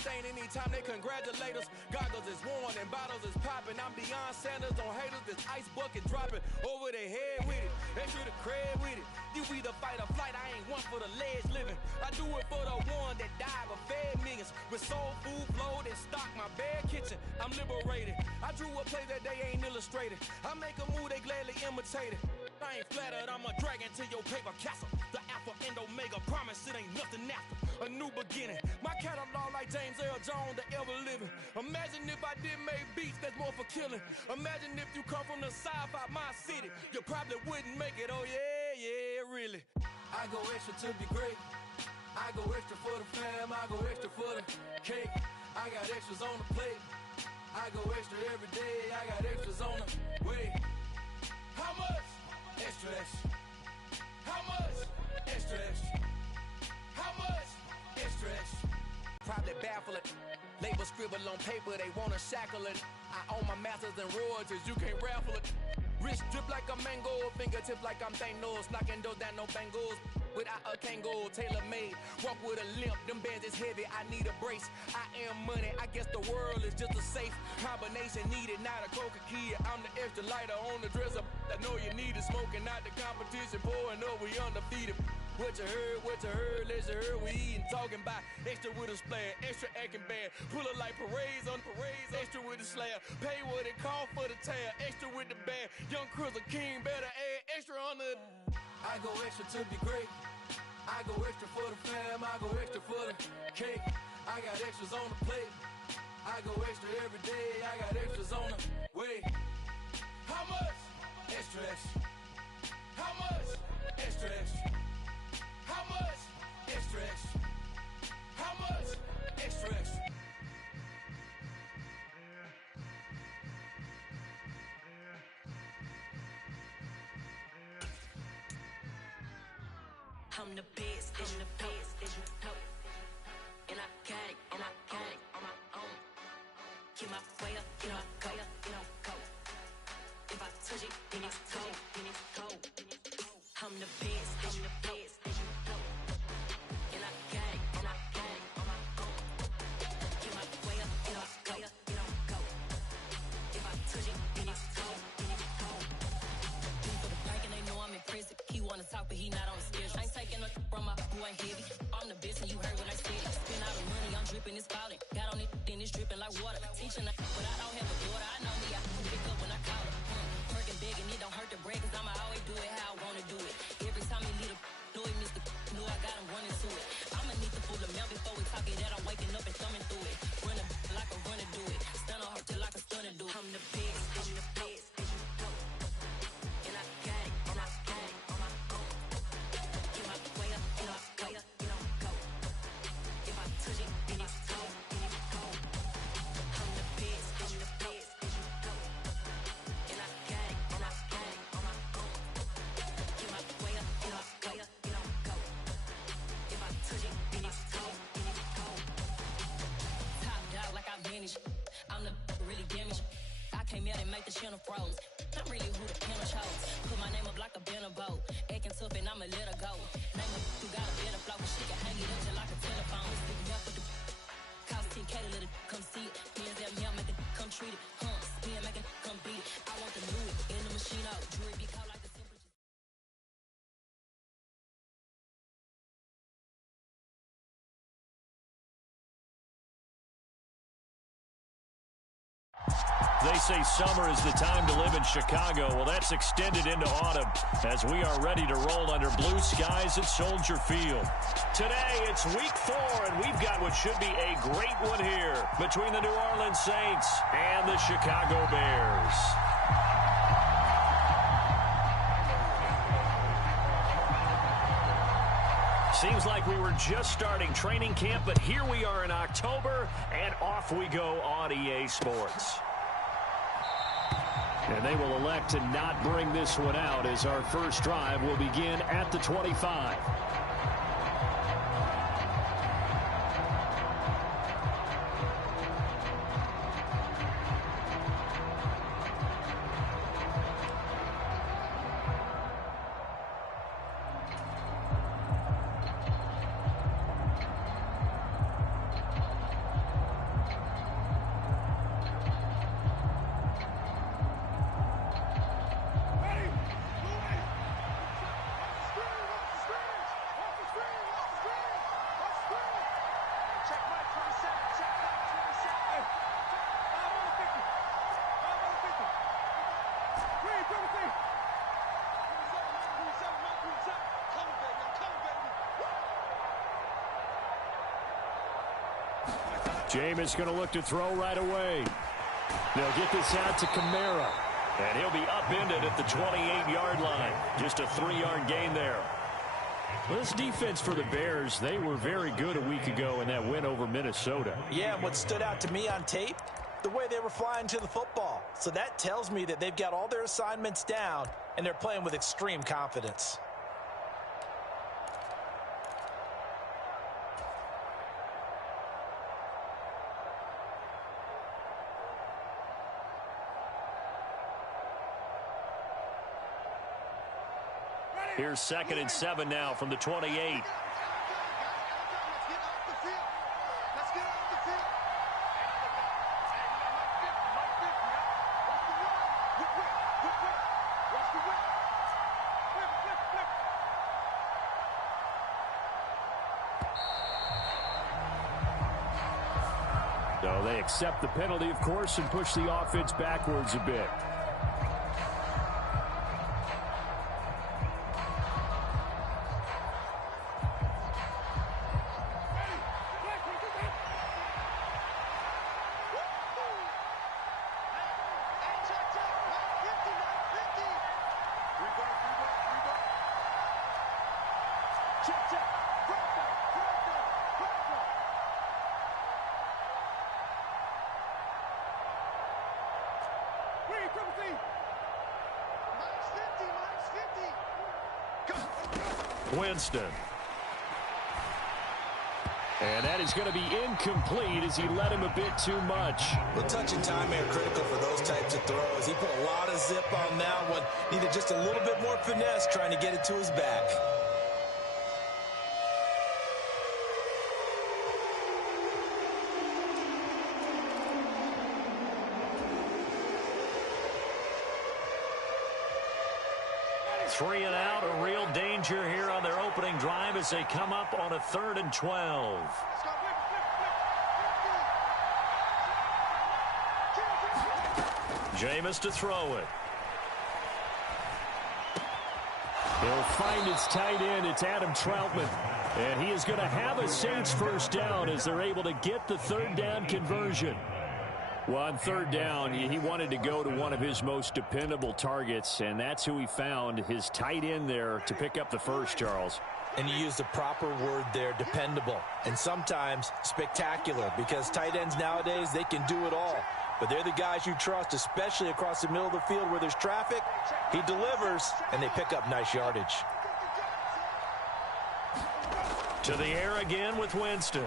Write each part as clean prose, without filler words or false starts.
stain anytime they congratulate us. Goggles is worn and bottles is popping. I'm Deion Sanders on haters, this ice bucket dropping over their head with it. Extra the cred with it. You either fight or flight, I ain't one for the ledge living. I do it for the one that died but fed millions. With soul food flowed and stocked my bare kitchen. I'm liberated. I drew a play that they ain't illustrated. I make a move, they gladly imitate it. I ain't flattered, I'm a dragon to your paper castle. The Alpha and Omega, promise it ain't nothing after. A new beginning. My catalog like James Earl Jones, the ever living. Imagine if I did make beats that's more for killing. Imagine if you come from the south out my city. You probably wouldn't make it, oh yeah, really. I go extra to be great. I go extra for the fam, I go extra for the cake. I got extras on the plate. I go extra every day, I got extras on the way. How much? Extra, extra. How much? Extra, extra. How much? Extra, extra. Probably baffle it. Label scribble on paper, they wanna shackle it. I own my masters and royalties, you can't raffle it. Wrist drip like a mango, fingertips like I'm Thanos. Knocking doors down, no bangles. Without a Kango, tailor-made. Walk with a limp, them bands is heavy, I need a brace. I am money, I guess the world is just a safe combination needed, not a coca key. I'm the extra lighter on the dresser. I know you need it, smoking out the competition, pouring up, we undefeated. What you heard, let you heard, we eating, talking about extra with a splash, extra acting bad. Pull it like parades on parades, extra with the slab. Pay what it cost for the tab, extra with the bag. Young Cruiser King, better add extra on the. I go extra to be great. I go extra for the fam, I go extra for the cake. I got extras on the plate. I go extra every day, I got extras on the way. How much? Extra, extra. How much? Extra, extra. How much? Extra, extra. How much? Extra, extra. I'm the best, I'm the best, you know. And I got it, on my own. Get my way up, you know, go. If I touch it, then it's cold. I'm the best, you know. And I got it, on my own. Get my way up, you know, go. If I touch it, then it's cold. For the bank and they know I'm impressive. He wanna talk, but he not on the schedule. I ain't taking nothing from my boy heavy. I'm the best and you heard what I said. Spend all the money, I'm dripping, it's falling. Got on it, then it's dripping like water. Teaching her, but I don't have a daughter. I know me, I can pick up when I call her. Working big and it don't hurt to break, cause I'ma always do it how I wanna do it. Every time he lead a know it, Mr. Know I got him running to it. I'ma need to pull the mail before we talk it that I'm waking up and thumbing through it. Run a like a runner do it. Stun on her till I can stun and do it. I'm the best, I'm the best, you know. And I got it, on my own. Get my way up, you know, go. If I touch it, then it's cold. I'm the best, you know. And I got it, on my own. Get my way up, you know, go. If I touch it, then it's cold. Top dog like I manage. I'm the really damaged. I came out and make the channel froze. I'm really who the piano chose. Put my name up like a banner boat. Acting tough and I'ma let her go. Name her who got a better flow. She can hang it up just like a telephone. Stick me up with the cost 10K to let it come see it. Hands at me, I'll make it come treat it. Spin, make it come beat it. I want the new in the machine out. Jewelry be cold like the temperature. They say summer is the time to live in Chicago. Well, that's extended into autumn as we are ready to roll under blue skies at Soldier Field. Today, it's week 4, and we've got what should be a great one here between the New Orleans Saints and the Chicago Bears. Seems like we were just starting training camp, but here we are in October, and off we go on EA Sports. And they will elect to not bring this one out as our first drive will begin at the 25. Jameis going to look to throw right away. They'll get this out to Kamara. And he'll be upended at the 28-yard line. Just a 3-yard gain there. Well, this defense for the Bears, they were very good a week ago in that win over Minnesota. Yeah, and what stood out to me on tape, the way they were flying to the football. So that tells me that they've got all their assignments down, and they're playing with extreme confidence. Here's 2nd and 7 now from the 28. So they accept the penalty, of course, and push the offense backwards a bit. Winston. And that is going to be incomplete as he led him a bit too much. Well, touch and time are critical for those types of throws. He put a lot of zip on that one. Needed just a little bit more finesse trying to get it to his back. Three and out, a real danger here on their opening drive as they come up on a 3rd and 12. Jameis to throw it. He'll find his tight end. It's Adam Troutman. And he is going to have a Saints first down as they're able to get the 3rd down conversion. Well, on 3rd down, he wanted to go to one of his most dependable targets, and that's who he found, his tight end there, to pick up the first, Charles. And you used the proper word there, dependable, and sometimes spectacular, because tight ends nowadays, they can do it all. But they're the guys you trust, especially across the middle of the field where there's traffic. He delivers, and they pick up nice yardage. To the air again with Winston.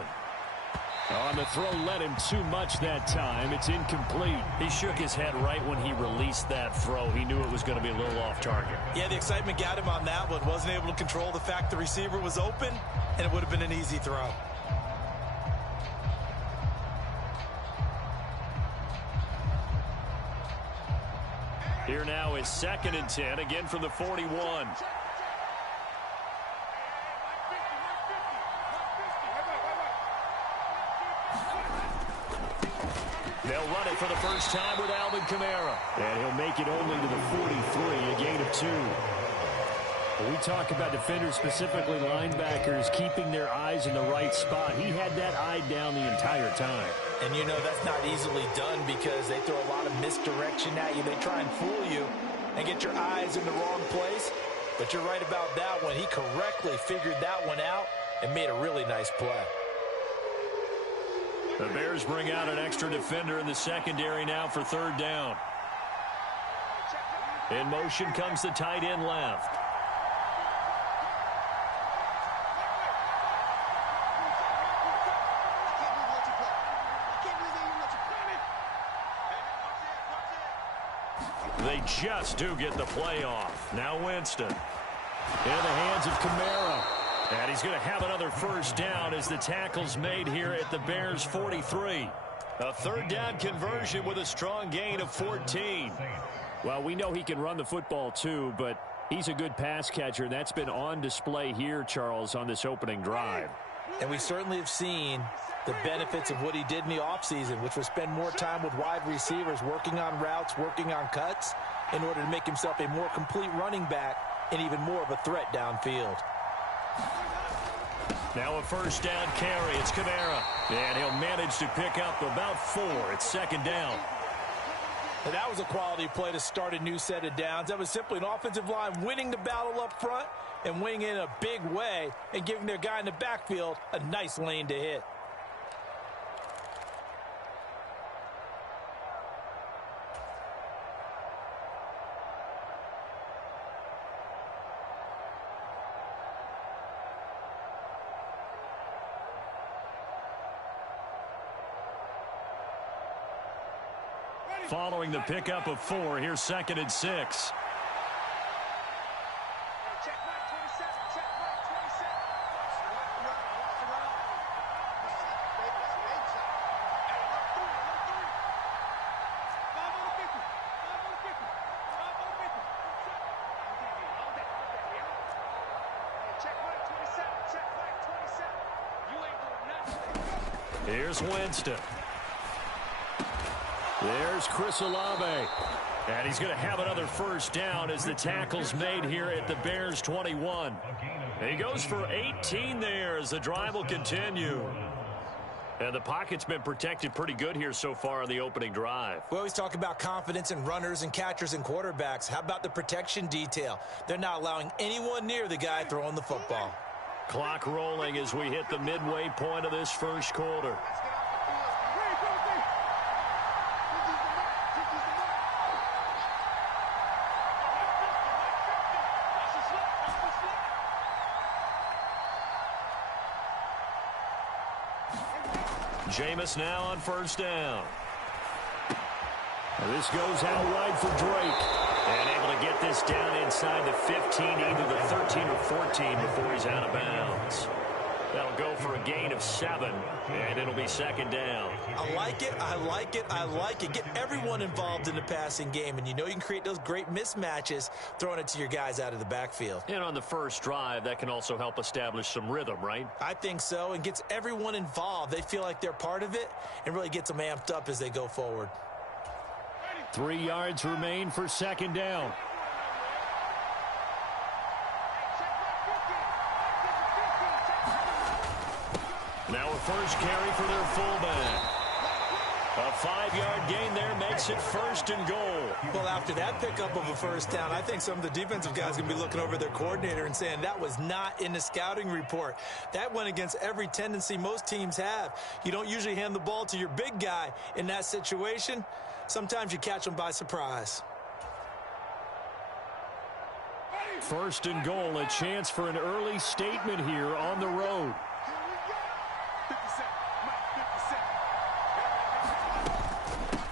On the throw, led him too much that time. It's incomplete. He shook his head right when he released that throw. He knew it was going to be a little off target. Yeah, the excitement got him on that one. Wasn't able to control the fact the receiver was open, and it would have been an easy throw. Here now is 2nd and 10, again from the 41. They'll run it for the first time with Alvin Kamara. And he'll make it only to the 43, a gain of 2. When we talk about defenders, specifically linebackers, keeping their eyes in the right spot, he had that eye down the entire time. And you know that's not easily done because they throw a lot of misdirection at you. They try and fool you and get your eyes in the wrong place. But you're right about that one. He correctly figured that one out and made a really nice play. The Bears bring out an extra defender in the secondary now for 3rd down. In motion comes the tight end left. They just do get the play off. Now Winston. In the hands of Kamara. And he's going to have another first down as the tackle's made here at the Bears 43. A 3rd down conversion with a strong gain of 14. Well, we know he can run the football too, but he's a good pass catcher, and that's been on display here, Charles, on this opening drive. And we certainly have seen the benefits of what he did in the offseason, which was spend more time with wide receivers, working on routes, working on cuts, in order to make himself a more complete running back and even more of a threat downfield. Now a first down carry. It's Kamara. And he'll manage to pick up about 4. It's second down. And that was a quality play to start a new set of downs. That was simply an offensive line winning the battle up front and winning in a big way and giving their guy in the backfield a nice lane to hit. Following the pickup of 4, here's 2nd and 6. Here's Winston. There's Chris Olave. And he's going to have another first down as the tackle's made here at the Bears 21. And he goes for 18 there as the drive will continue. And the pocket's been protected pretty good here so far on the opening drive. We always talk about confidence in runners and catchers and quarterbacks. How about the protection detail? They're not allowing anyone near the guy throwing the football. Clock rolling as we hit the midway point of this first quarter. Jameis now on first down. This goes out wide for Drake. And able to get this down inside the 15, either the 13 or 14 before he's out of bounds. That'll go for a gain of 7, and it'll be second down. I like it, I like it, I like it. Get everyone involved in the passing game, and you know you can create those great mismatches throwing it to your guys out of the backfield. And on the first drive, that can also help establish some rhythm, right? I think so, and gets everyone involved. They feel like they're part of it and really gets them amped up as they go forward. 3 yards remain for second down. Now a first carry for their fullback. A 5-yard gain there makes it first and goal. Well, after that pickup of a first down, I think some of the defensive guys are going to be looking over their coordinator and saying that was not in the scouting report. That went against every tendency most teams have. You don't usually hand the ball to your big guy in that situation. Sometimes you catch them by surprise. First and goal, a chance for an early statement here on the road.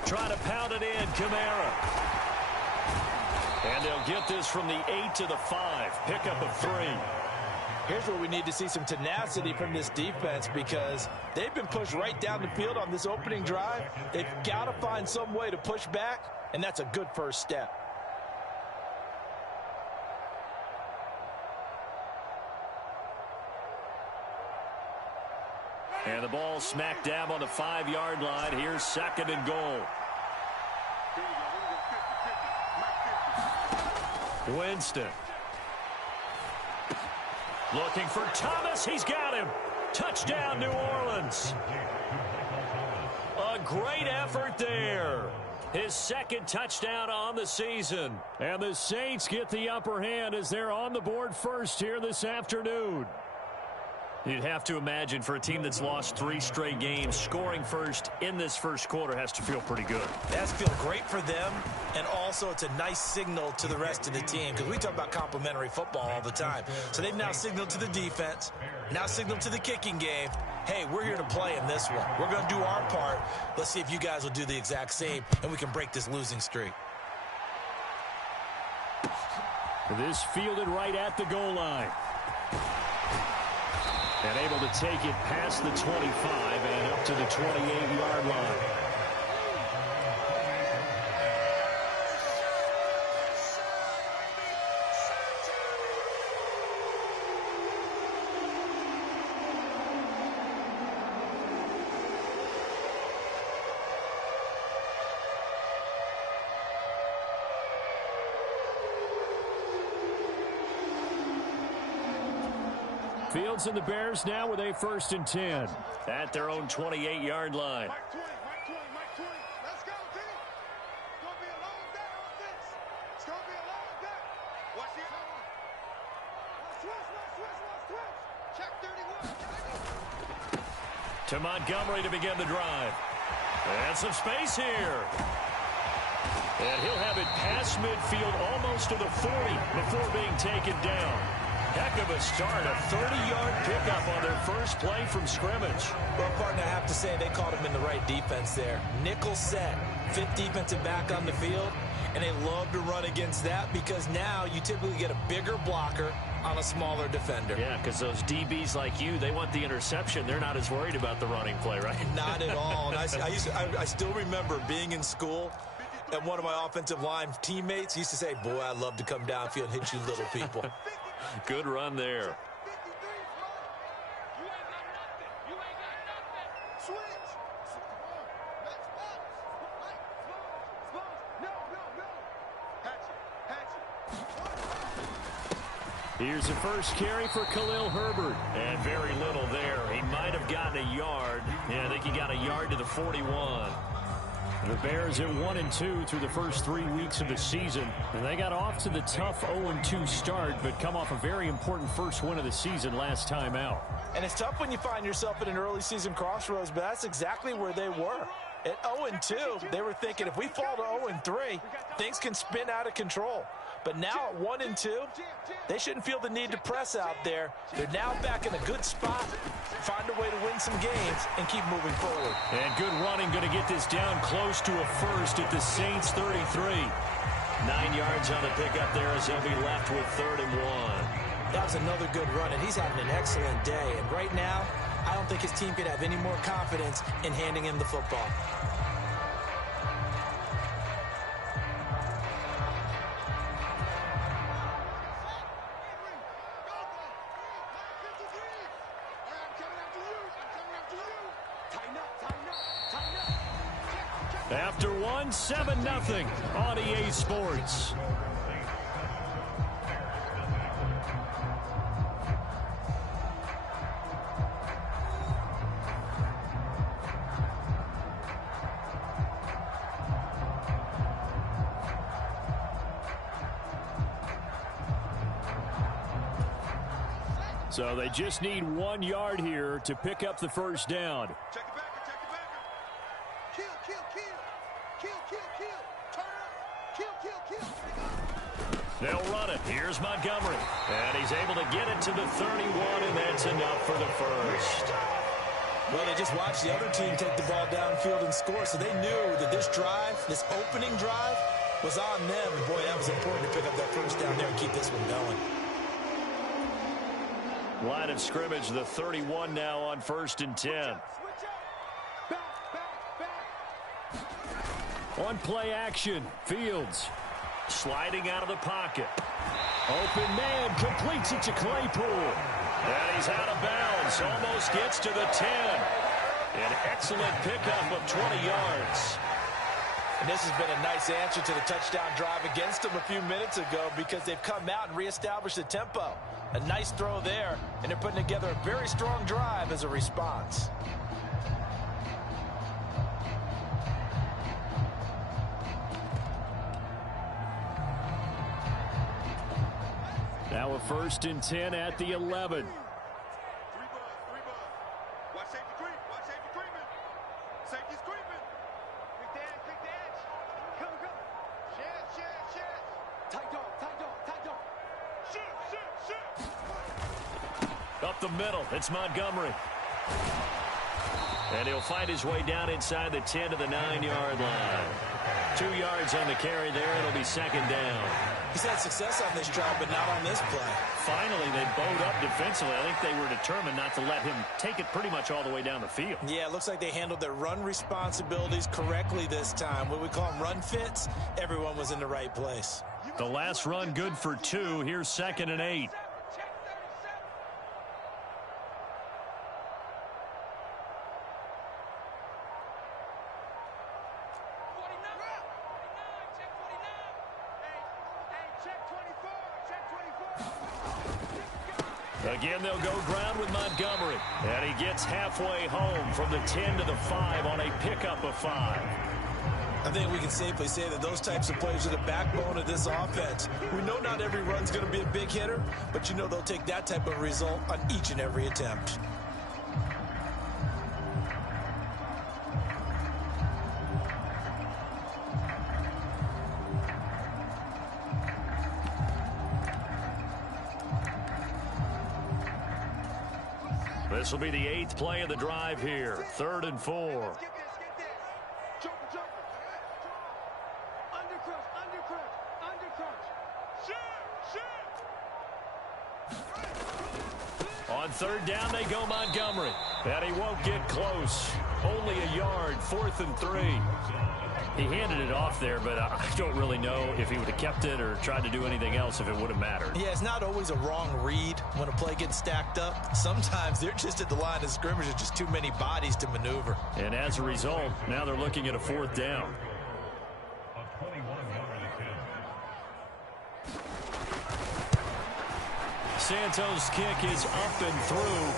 Trying to pound it in, Kamara. And they'll get this from the 8 to the 5. Pickup of 3. Here's where we need to see some tenacity from this defense because they've been pushed right down the field on this opening drive. They've got to find some way to push back, and that's a good first step. And the ball smack dab on the 5-yard line. Here's second and goal. Winston. Looking for Thomas. He's got him. Touchdown, New Orleans. A great effort there. His second touchdown on the season. And the Saints get the upper hand as they're on the board first here this afternoon. You'd have to imagine for a team that's lost 3 straight games, scoring first in this first quarter has to feel pretty good. It has to feel great for them, and also it's a nice signal to the rest of the team because we talk about complimentary football all the time. So they've now signaled to the defense, now signaled to the kicking game, hey, we're here to play in this one. We're going to do our part. Let's see if you guys will do the exact same, and we can break this losing streak. This fielded right at the goal line. And able to take it past the 25 and up to the 28-yard line. Fields and the Bears now with a 1st and 10 at their own 28-yard line. Mike 20, Mike 20. Let's go, team. It's going to be a long day on this. It's going to be a long day. Watch it. Switch. Check 31. To Montgomery to begin the drive. And some space here. And he'll have it past midfield almost to the 40 before being taken down. Heck of a start, a 30-yard pickup on their first play from scrimmage. Well, partner, I have to say they called him in the right defense there. Nickel set, 5th defensive back on the field, and they love to run against that because now you typically get a bigger blocker on a smaller defender. Yeah, because those DBs like you, they want the interception. They're not as worried about the running play, right? Not at all. And I still remember being in school, and one of my offensive line teammates used to say, boy, I'd love to come downfield and hit you little people. Good run there. Here's the first carry for Khalil Herbert. And very little there. He might have gotten a yard. Yeah, I think he got a yard to the 41. The Bears at 1-2 through the first 3 weeks of the season. And they got off to the tough 0-2 start, but come off a very important first win of the season last time out. And it's tough when you find yourself at an early season crossroads, but that's exactly where they were. At 0-2, they were thinking if we fall to 0-3, things can spin out of control. But now at 1-2, they shouldn't feel the need to press out there. They're now back in a good spot, find a way to win some games, and keep moving forward. And good running, going to get this down close to a first at the Saints 33. 9 yards on the pickup there as they'll be left with 3rd and 1. That was another good run, and he's having an excellent day. And right now, I don't think his team could have any more confidence in handing him the football. After 7-0 on EA Sports. So they just need 1 yard here to pick up the first down. Check it back. They'll run it. Here's Montgomery. And he's able to get it to the 31, and that's enough for the first. Well, they just watched the other team take the ball downfield and score, so they knew that this drive, this opening drive, was on them. And, boy, that was important to pick up that first down there and keep this one going. Line of scrimmage, the 31 now on 1st and 10. On play action, Fields sliding out of the pocket. Open man, completes it to Claypool. And he's out of bounds, almost gets to the 10. An excellent pickup of 20 yards. And this has been a nice answer to the touchdown drive against them a few minutes ago because they've come out and reestablished the tempo. A nice throw there, and they're putting together a very strong drive as a response. Now a 1st and 10 at the 11. Three buzz. Watch safety creep. Safety's creeping. Quick dash. Come. Shed. Tight dog. Shoot. Up the middle, it's Montgomery. And he'll find his way down inside the 10 to the 9-yard line. 2 yards on the carry there. It'll be 2nd down. He's had success on this drive, but not on this play. Finally, they bowed up defensively. I think they were determined not to let him take it pretty much all the way down the field. Yeah, it looks like they handled their run responsibilities correctly this time. What we call them run fits, everyone was in the right place. The last run good for 2. Here's 2nd and 8. Again, they'll go ground with Montgomery. And he gets halfway home from the 10 to the 5 on a pickup of 5. I think we can safely say that those types of plays are the backbone of this offense. We know not every run's going to be a big hitter, but you know they'll take that type of result on each and every attempt. This will be the 8th play of the drive here. 3rd and 4. On 3rd down, they go Montgomery. And he won't get close. Only a yard, 4th and 3. He handed it off there, but I don't really know if he would have kept it or tried to do anything else if it would have mattered. Yeah, it's not always a wrong read when a play gets stacked up. Sometimes they're just at the line of scrimmage with just too many bodies to maneuver. And as a result, now they're looking at a 4th down. Santos' kick is up and through.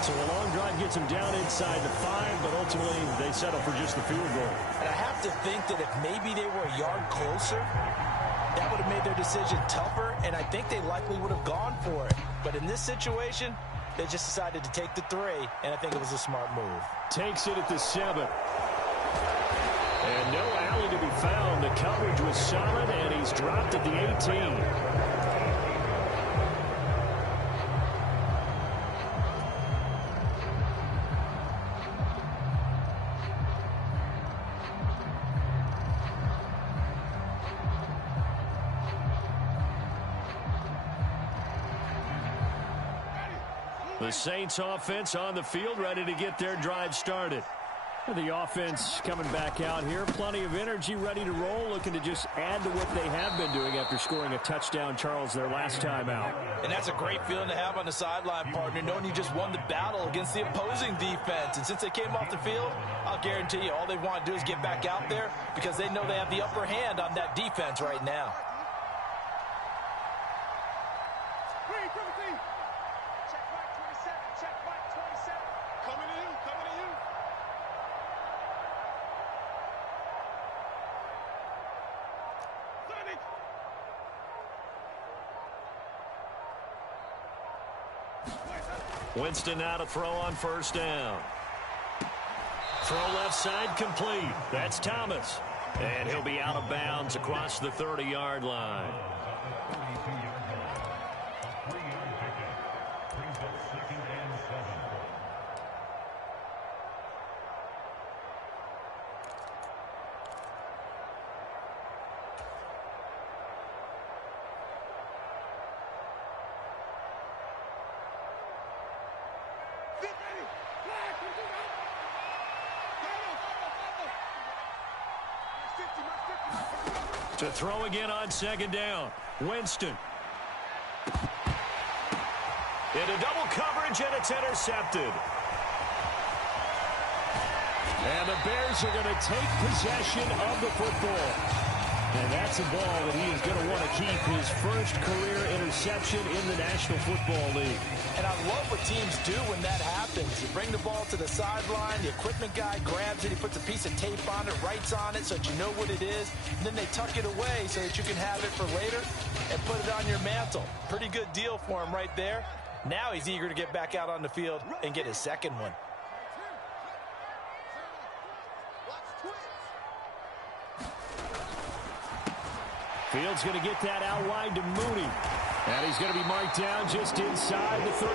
So a long drive gets him down inside the 5, but ultimately they settle for just the field goal. And I have to think that if maybe they were a yard closer, that would have made their decision tougher, and I think they likely would have gone for it. But in this situation, they just decided to take the 3, and I think it was a smart move. Takes it at the 7. And no alley to be found. The coverage was solid, and he's dropped at the 18. The Saints offense on the field, ready to get their drive started. The offense coming back out here. Plenty of energy, ready to roll, looking to just add to what they have been doing after scoring a touchdown, Charles, their last time out. And that's a great feeling to have on the sideline, partner, knowing you just won the battle against the opposing defense. And since they came off the field, I'll guarantee you all they want to do is get back out there because they know they have the upper hand on that defense right now. Winston now to throw on 1st down. Throw left side complete. That's Thomas. And he'll be out of bounds across the 30-yard line. To throw again on 2nd down. Winston. Into double coverage, and it's intercepted. And the Bears are going to take possession of the football. And that's a ball that he is going to want to keep, his first career interception in the National Football League. And I love what teams do when that happens. You bring the ball to the sideline, the equipment guy grabs it, he puts a piece of tape on it, writes on it so that you know what it is, and then they tuck it away so that you can have it for later and put it on your mantle. Pretty good deal for him right there. Now he's eager to get back out on the field and get his second one. Fields going to get that out wide to Mooney. And he's going to be marked down just inside the 35.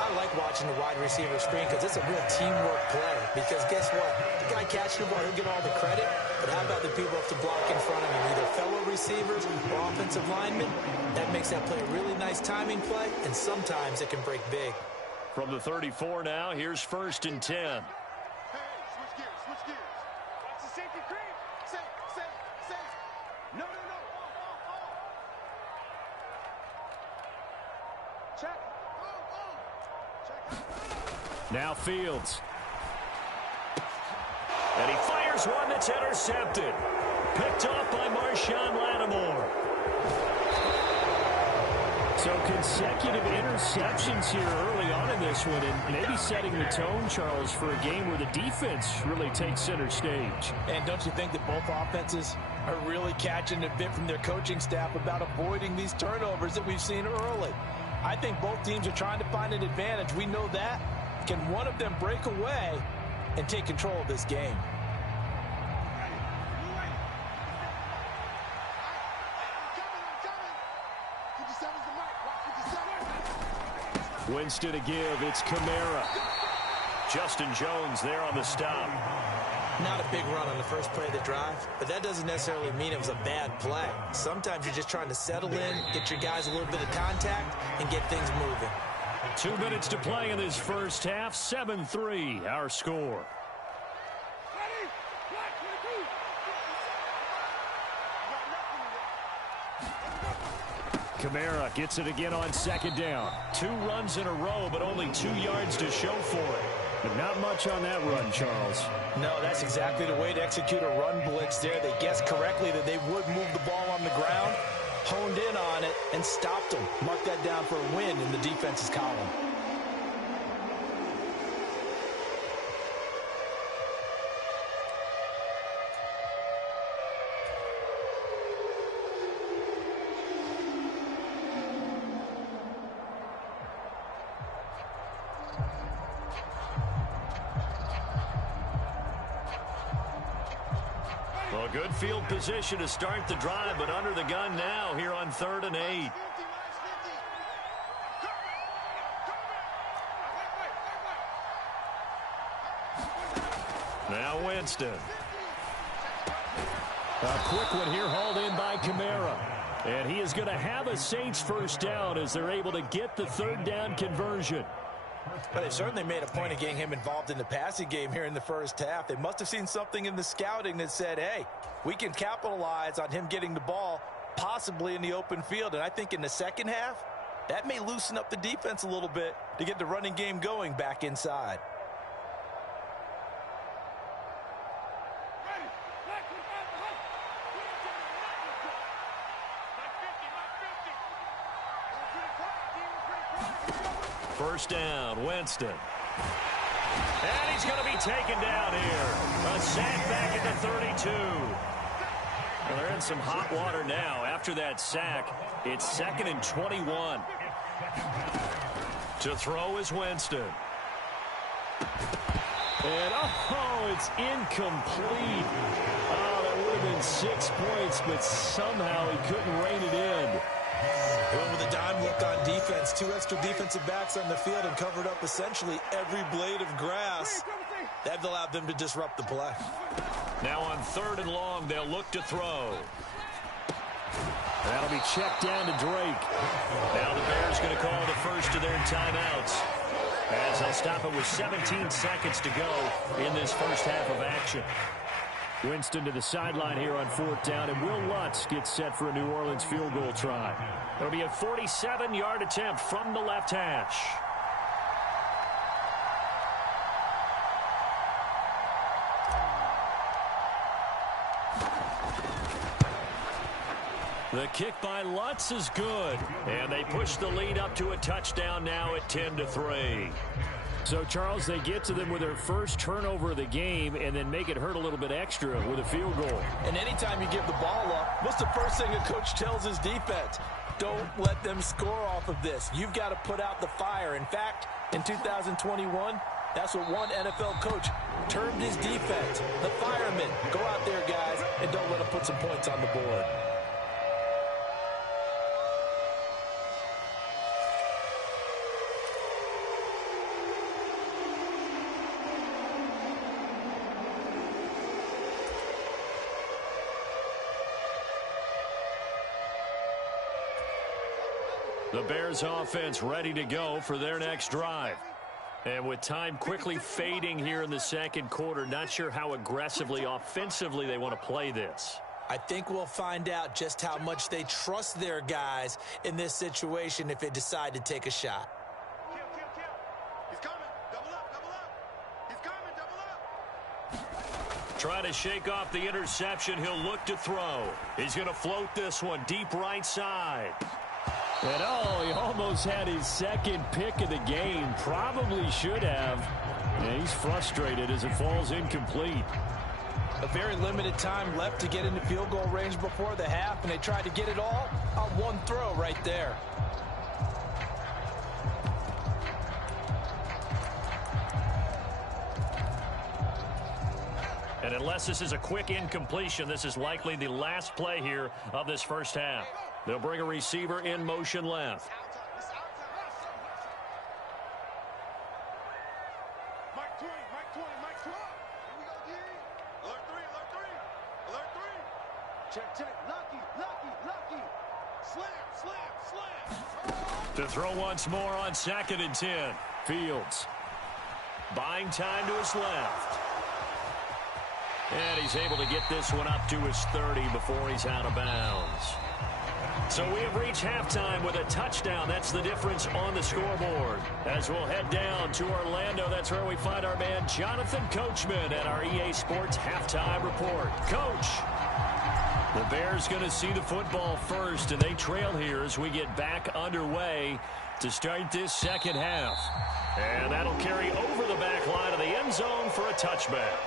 I like watching the wide receiver screen because it's a real teamwork play. Because guess what? The guy catching the ball, he'll get all the credit. But how about the people who have to block in front of him? Either fellow receivers or offensive linemen. That makes that play a really nice timing play. And sometimes it can break big. From the 34 now, here's 1st and 10. Hey, switch gears, switch gears. Watch the safety creep. Safe. No. Check. Check. Now Fields. And he fires one that's intercepted. Picked off by Marshawn Lattimore. So consecutive interceptions here early on in this one, and maybe setting the tone, Charles, for a game where the defense really takes center stage. And don't you think that both offenses are really catching a bit from their coaching staff about avoiding these turnovers that we've seen early? I think both teams are trying to find an advantage. We know that. Can one of them break away and take control of this game? Winston to give. It's Kamara. Justin Jones there on the stop. Not a big run on the first play of the drive, but that doesn't necessarily mean it was a bad play. Sometimes you're just trying to settle in, get your guys a little bit of contact, and get things moving. 2 minutes to play in this first half. 7-3, our score. Kamara gets it again on second down. 2 runs in a row, but only 2 yards to show for it. But not much on that run, Charles. No, that's exactly the way to execute a run blitz there. They guessed correctly that they would move the ball on the ground, honed in on it, and stopped them. Mark that down for a win in the defense's column. Well, good field position to start the drive, but under the gun now here on 3rd and 8. Now Winston. A quick one here hauled in by Kamara. And he is going to have a Saints first down as they're able to get the 3rd down conversion. But they've certainly made a point of getting him involved in the passing game here in the first half. They must have seen something in the scouting that said, hey, we can capitalize on him getting the ball possibly in the open field. And I think in the second half, that may loosen up the defense a little bit to get the running game going back inside. First down, Winston. And he's going to be taken down here. A sack back at the 32. Well, they're in some hot water now. After that sack, it's 2nd and 21. To throw is Winston. And, oh, it's incomplete. Oh, that would have been 6 points, but somehow he couldn't rein it in. Went with a dime look on defense. 2 extra defensive backs on the field and covered up essentially every blade of grass. That allowed them to disrupt the play. Now on 3rd and long, they'll look to throw. That'll be checked down to Drake. Now the Bears going to call the first of their timeouts, as they'll stop it with 17 seconds to go in this first half of action. Winston to the sideline here on 4th down, and Will Lutz gets set for a New Orleans field goal try. It'll be a 47-yard attempt from the left hash. The kick by Lutz is good, and they push the lead up to a touchdown now at 10-3. So, Charles, they get to them with their first turnover of the game and then make it hurt a little bit extra with a field goal. And anytime you give the ball up, what's the first thing a coach tells his defense? Don't let them score off of this. You've got to put out the fire. In fact, in 2021, that's what one NFL coach termed his defense. The firemen. Go out there, guys, and don't let them put some points on the board. The Bears offense ready to go for their next drive. And with time quickly fading here in the second quarter, not sure how aggressively, offensively they want to play this. I think we'll find out just how much they trust their guys in this situation if they decide to take a shot. He's coming. Double up, double up. He's coming, double up. Trying to shake off the interception. He'll look to throw. He's going to float this one deep right side. And he almost had his second pick of the game. Probably should have. And he's frustrated as it falls incomplete. A very limited time left to get into field goal range before the half, and they tried to get it all on one throw right there. And unless this is a quick incompletion, this is likely the last play here of this first half. They'll bring a receiver in motion left. Mike 20, Mike 20, Mike 20. Here we go, D. Alert 3, alert 3. Alert 3. Check, check. Lucky, lucky, lucky. Slam, slam, slam. To throw once more on 2nd and 10. Fields buying time to his left. And he's able to get this one up to his 30 before he's out of bounds. So we have reached halftime with a touchdown. That's the difference on the scoreboard. As we'll head down to Orlando, that's where we find our man Jonathan Coachman at our EA Sports Halftime Report. Coach, the Bears going to see the football first, and they trail here as we get back underway to start this second half. And that'll carry over the back line of the end zone for a touchback.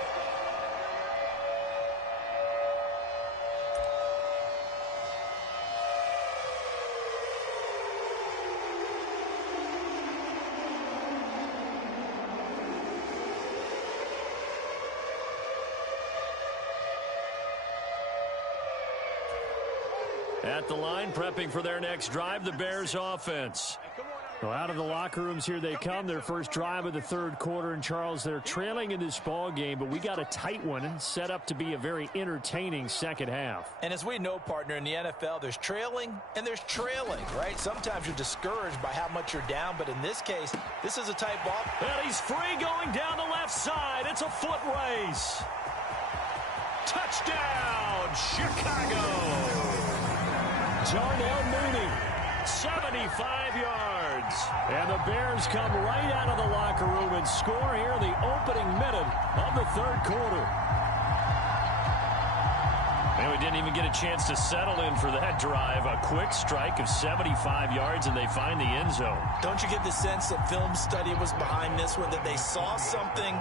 At the line, prepping for their next drive, the Bears offense. Well, out of the locker rooms here they come, their first drive of the third quarter. And, Charles, they're trailing in this ball game, but we got a tight one set up to be a very entertaining second half. And as we know, partner, in the NFL, there's trailing and there's trailing, right? Sometimes you're discouraged by how much you're down, but in this case, this is a tight ball. And he's free going down the left side. It's a foot race. Touchdown, Chicago. Darnell Mooney, 75 yards. And the Bears come right out of the locker room and score here in the opening minute of the third quarter. And we didn't even get a chance to settle in for that drive. A quick strike of 75 yards, and they find the end zone. Don't you get the sense that film study was behind this one, that they saw something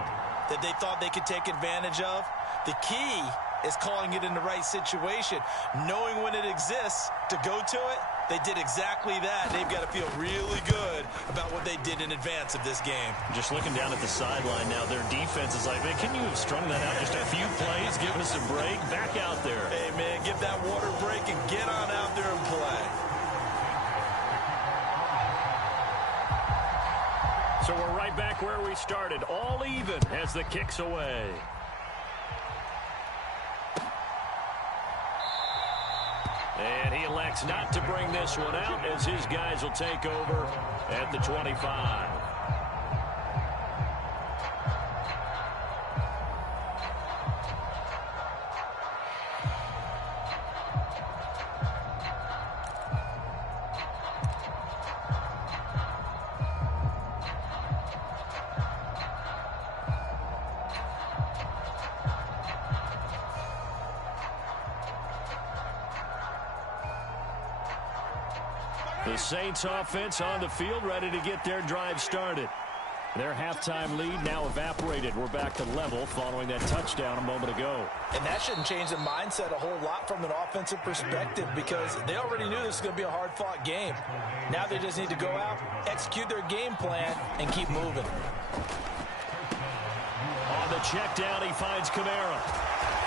that they thought they could take advantage of? The key is calling it in the right situation, knowing when it exists to go to it. They did exactly that. They've got to feel really good about what they did in advance of this game. Just looking down at the sideline now, their defense is like, man, can you have strung that out just a few plays? Give us a break. Back out there. Hey, man, give that water break and get on out there and play. So we're right back where we started, all even as the kick's away. And he elects not to bring this one out as his guys will take over at the 25. The Saints offense on the field, ready to get their drive started. Their halftime lead now evaporated. We're back to level following that touchdown a moment ago. And that shouldn't change the mindset a whole lot from an offensive perspective, because they already knew this was going to be a hard-fought game. Now they just need to go out, execute their game plan, and keep moving. On the check down, he finds Kamara.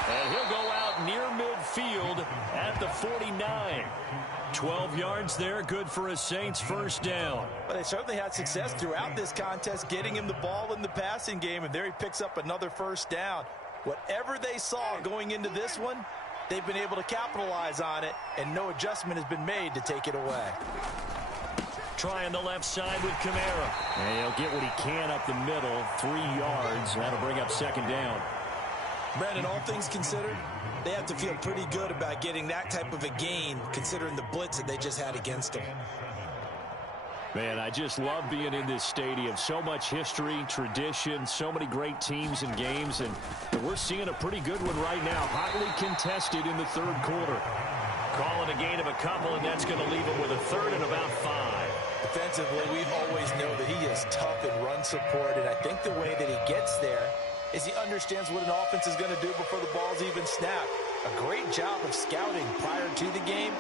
And he'll go out near midfield at the 49. 12 yards there, good for a Saints first down. But they certainly had success throughout this contest, getting him the ball in the passing game, and there he picks up another first down. Whatever they saw going into this one, they've been able to capitalize on it, and no adjustment has been made to take it away. Trying the left side with Kamara. And he'll get what he can up the middle, 3 yards. That'll bring up second down. Brandon, all things considered, they have to feel pretty good about getting that type of a gain, considering the blitz that they just had against them. Man, I just love being in this stadium. So much history, tradition, so many great teams and games, and we're seeing a pretty good one right now. Hotly contested in the third quarter. Call it a gain of a couple, and that's going to leave him with a third and about 5. Defensively, we always know that he is tough in run support, and I think the way that he gets there is he understands what an offense is going to do before the ball's even snapped. A great job of scouting prior to the game,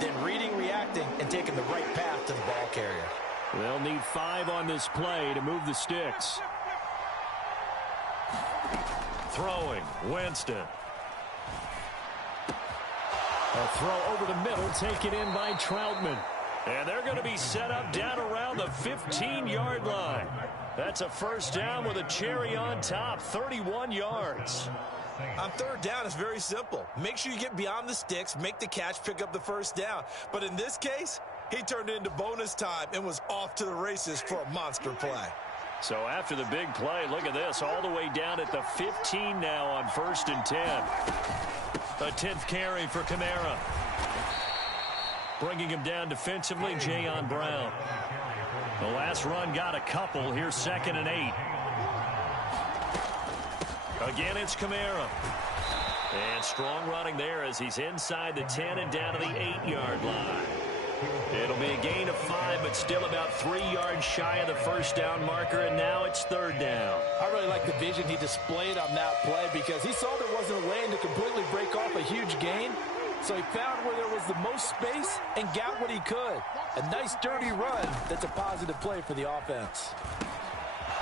then reading, reacting, and taking the right path to the ball carrier. They'll need 5 on this play to move the sticks. Throwing, Winston. A throw over the middle, taken in by Troutman. And they're going to be set up down around the 15-yard line. That's a first down with a cherry on top, 31 yards. On third down, it's very simple. Make sure you get beyond the sticks, make the catch, pick up the first down. But in this case, he turned it into bonus time and was off to the races for a monster play. So after the big play, look at this, all the way down at the 15 now on 1st and 10. A 10th carry for Kamara. Bringing him down defensively, Jayon Brown. The last run got a couple. Here's 2nd and 8. Again, it's Kamara. And strong running there as he's inside the 10 and down to the 8-yard line. It'll be a gain of 5, but still about 3 yards shy of the first down marker, and now it's 3rd down. I really like the vision he displayed on that play because he saw there wasn't a lane to completely break off a huge gain. So he found where there was the most space and got what he could. A nice dirty run that's a positive play for the offense.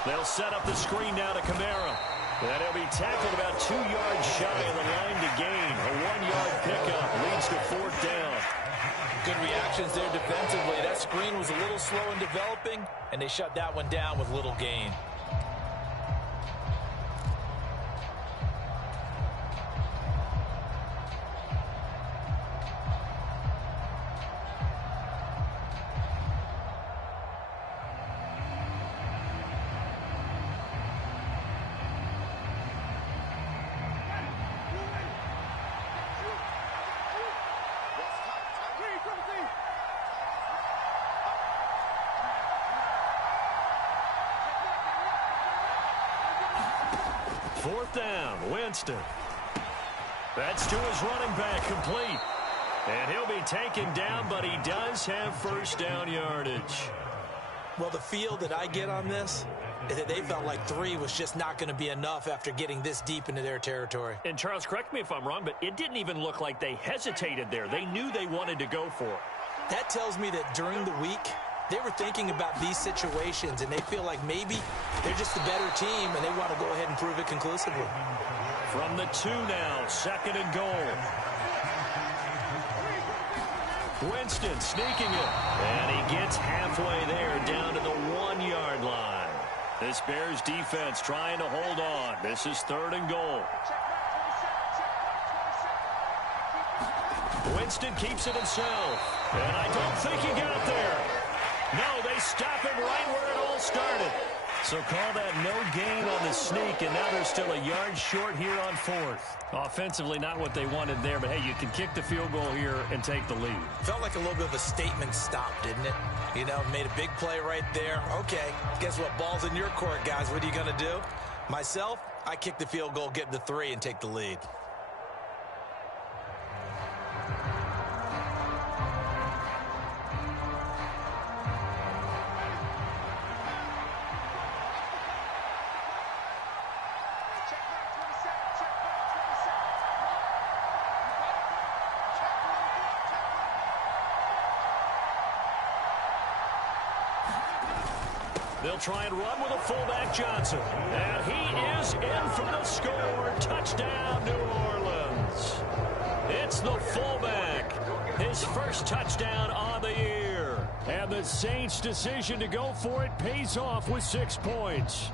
They'll set up the screen now to Kamara. And he'll be tackled about 2 yards shy of the line to gain. A 1-yard pickup leads to 4th down. Good reactions there defensively. That screen was a little slow in developing, and they shut that one down with little gain. Fourth down, Winston. That's to his running back, complete. And he'll be taken down, but he does have first down yardage. Well, the feel that I get on this is that they felt like 3 was just not going to be enough after getting this deep into their territory. And Charles, correct me if I'm wrong, but it didn't even look like they hesitated there. They knew they wanted to go for it. That tells me that during the week, they were thinking about these situations, and they feel like maybe they're just the better team, and they want to go ahead and prove it conclusively. From the 2 now, 2nd and goal. Winston sneaking it, and he gets halfway there down to the 1-yard line. This Bears defense trying to hold on. This is 3rd and goal. Winston keeps it himself, and I don't think he got there. No, they stop him right where it all started. So call that no gain on the sneak, and now they're still a yard short here on 4th. Offensively, not what they wanted there, but hey, you can kick the field goal here and take the lead. Felt like a little bit of a statement stop, didn't it? You know, made a big play right there. Okay, guess what? Ball's in your court, guys. What are you going to do? Myself, I kick the field goal, get the 3, and take the lead. They'll try and run with a fullback, Johnson. And he is in for the score. Touchdown, New Orleans. It's the fullback. His first touchdown on the year. And the Saints' decision to go for it pays off with 6 points.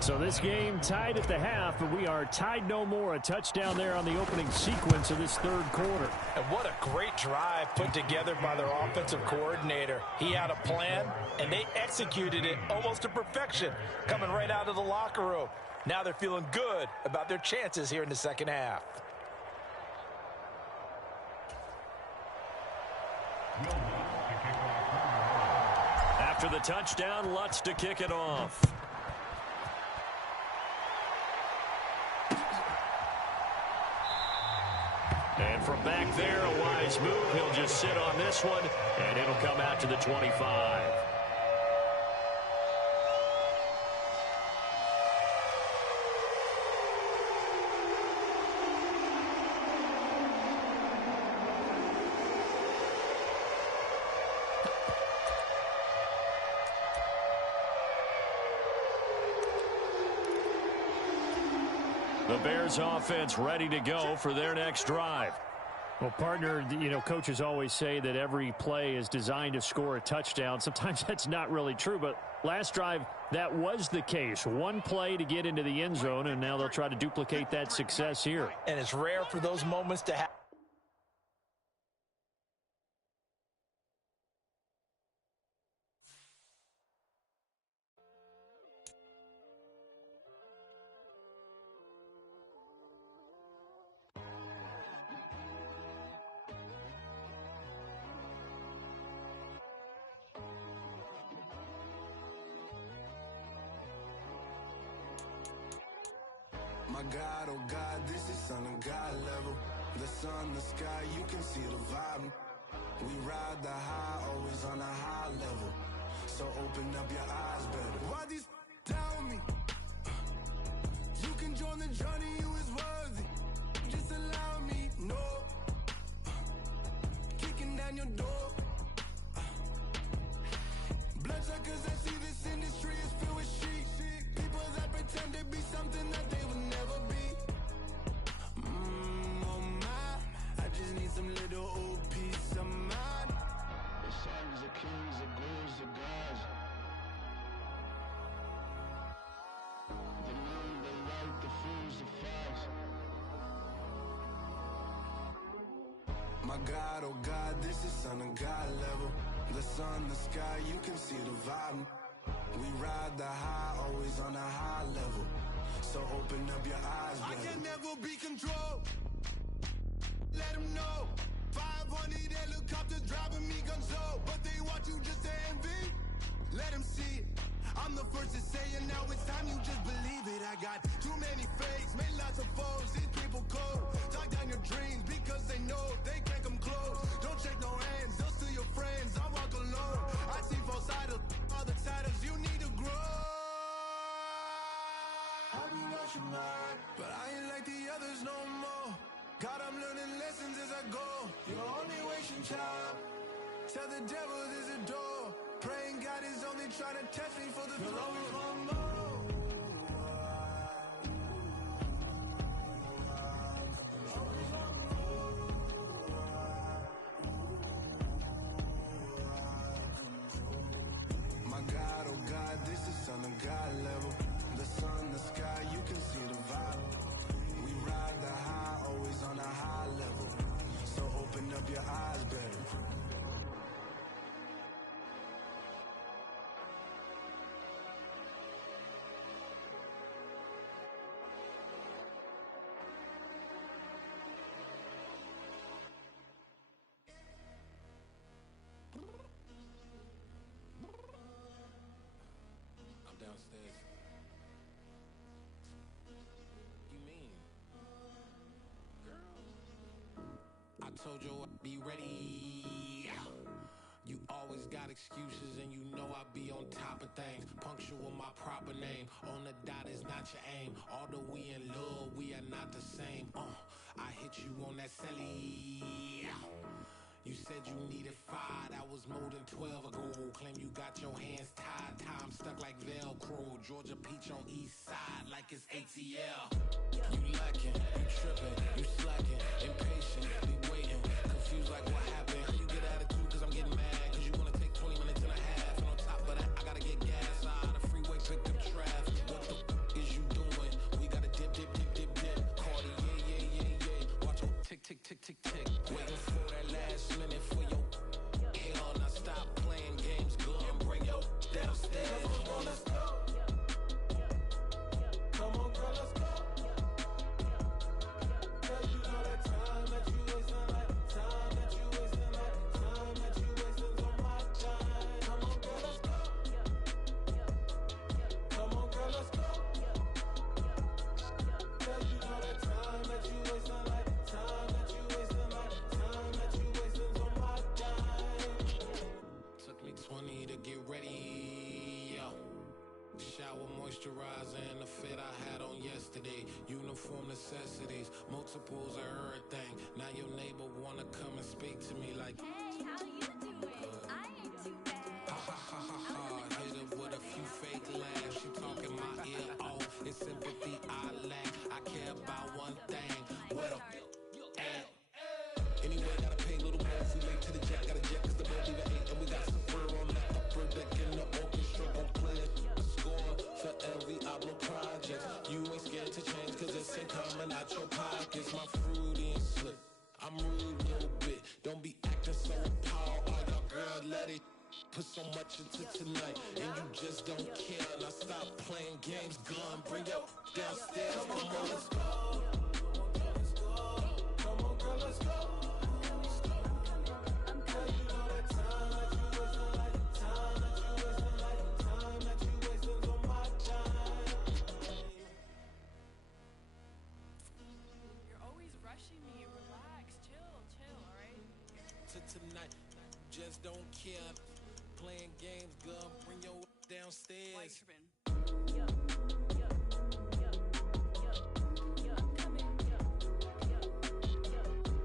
So this game tied at the half, but we are tied no more. A touchdown there on the opening sequence of this 3rd quarter. And what a great drive put together by their offensive coordinator. He had a plan, and they executed it almost to perfection, coming right out of the locker room. Now they're feeling good about their chances here in the second half. After the touchdown, Lutz to kick it off. And from back there, a wise move. He'll just sit on this one, and it'll come out to the 25. The Bears offense ready to go for their next drive. Well, partner, coaches always say that every play is designed to score a touchdown. Sometimes that's not really true, but last drive, that was the case. One play to get into the end zone, and now they'll try to duplicate that success here. And it's rare for those moments to happen. My God, oh God, this is Son of God level. The sun, the sky, you can see the vibe. We ride the high, always on a high level. So open up your eyes better. Why these tell me? You can join the journey, you is worthy. Just allow me, no. Kicking down your door. Bloodsuckers that see this industry is filled with sheep. People that pretend to be something that they would never be. Oh my, I just need some little old peace of mind. The sons of kings, the bulls, the gods. The moon, the light, the fools, the facts. My God, oh God, this is Son of God level. The sun, the sky, you can see the vibe. We ride the high, always on a high level. So open up your eyes, baby. I can never be controlled. Let them know. 500 helicopters driving me gonzo. But they want you just to envy. Let them see it. I'm the first to say it, now it's time you just believe it. I got too many fakes, made lots of foes. These people cold. Talk down your dreams because they know they can't come close. Don't shake no hands, they'll steal your friends. I walk alone. I see false idols, other titles. You need to grow. I be rushing mine, but I ain't like the others no more. God, I'm learning lessons as I go. You're only wasting time. Tell the devil there's a door. Praying God is only trying to test me for the throne. You'll always want more. My God, oh God, this is Son of God level. The sun, the sky, you can see the vibe. We ride the high, always on a high level. So open up your eyes better. Downstairs. You mean? Girl. I told you I'd be ready. You always got excuses and you know I be on top of things. Punctual my proper name. On the dot is not your aim. Although we in love, we are not the same. I hit you on that celly. You said you needed 5, that was more than 12 ago. Claim you got your hands tied, time stuck like Velcro. Georgia Peach on east side like it's ATL. You lacking, you tripping, you slacking, impatient, be waiting, confused like what happened. You get attitude cause I'm getting mad, cause you wanna take 20 minutes and a half. And on top of that, I gotta get gas out of the freeway, pick up traffic. What the is you doing? We gotta dip, dip, dip, dip, dip. Cardi, yeah. Watch your tick, tick, tick, tick, tick. Waiting for that last minute for your hell. Now stop playing games, girl, and bring your downstairs. Come on, let's go. Come on, girl, let's go. come and speak to me like, hey, how you doing? I ain't too bad. ha ha ha ha ha. Hit her with a few fake laughs. She talking my ear off. It's sympathy I lack. I care about one thing. What a at. Anyway, gotta pay a little more. If we late to the jet, gotta jet cause the boat even ate. And we got some fur on the upper deck in the orchestra. Gon' play a score for every Ablo project. You ain't scared to change cause it's ain't coming out your pockets. My fruity and slick. I'm rude a little bit. Don't be acting so appalled. Oh, your girl, let it put so much into tonight. And you just don't care. Now stop playing games. Gun, bring your downstairs. Come on, let's go. Come on, girl, let's go. Tonight, just don't care. Playing games, girl. Bring your downstairs.